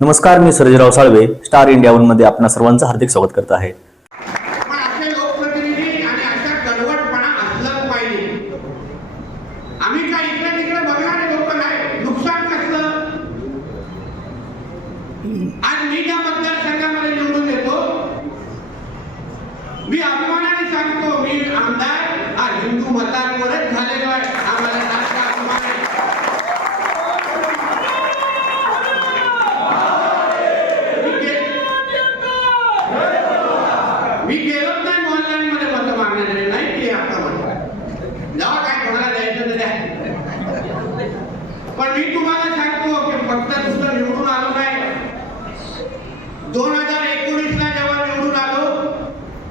नमस्कार मी Sarjerao Salve star India वनमध्ये आपणा सर्वांचं हार्दिक स्वागत करत आहे. मी अभिमानाने सांगतो मी आमदार हा हिंदू मतांवरच झालेला आहे आम्हाला जास्त अभिमान आहे मी गे- मी गेलोच नाही ऑनलाईन मध्ये मत मागण्याकडे नाही की आता मत जेव्हा काय कोणाला द्यायचं द्या पण मी तुम्हाला सांगतो की फक्त दुसरं निवडून आलो नाही दोन हजार एकोणीस ला जेव्हा निवडून आलो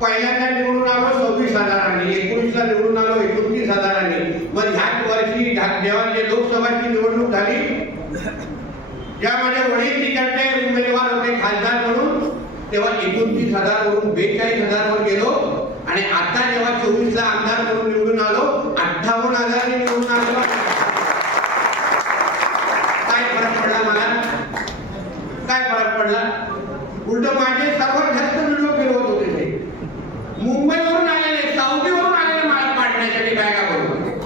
पहिल्यांदा निवडून आलो सव्वीस हजारांनी एकोणीस ला निवडून आलो एकोणतीस हजारांनी मग ह्याच वर्षी जेव्हा जे लोकसभाची निवडणूक झाली ज्यामध्ये वडील तिकडचे उमेदवार होते खासदार म्हणून तेव्हा एकोणतीस हजार वरून बेचाळीस हजार वर गेलो आणि आता जेव्हा चोवीस ला आमदार म्हणून निवडून आलो अठ्ठावन्न हजार निवडून आलो काय सांगा मला. काय फरक पडला? उलट माझे सर्वात जास्त व्हिडिओ फिरवत होते ते. मुंबईवरून आलेले साऊदीवरून आलेले मला पाडण्यासाठी बॅगा बरोबर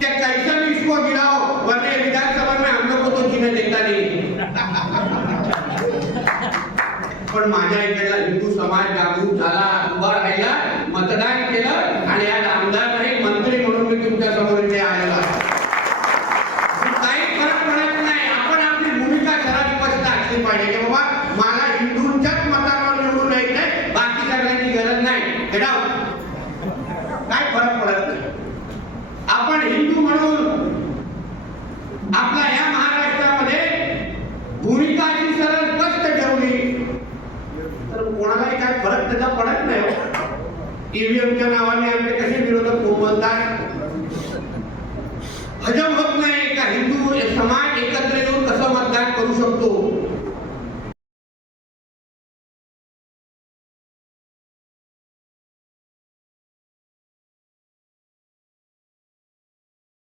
त्या कैसा विश्व गिराव गिराओ वरने विधानसभा में हम लोग तो जीने देता नाही. पण माझ्या इकडला हिंदू समाज जागृत झाला उभा राहिला मतदान केलं आणि आज आमदार आपल्या या महाराष्ट्रामध्ये भूमिका अशी सरळ स्पष्ट ठेवली. तर कोणालाही काय फरक त्याचा पडत नाही हो. ईव्हीएमच्या नावाने आमचे कसे विरोधक बोलतात हजम होत नाही.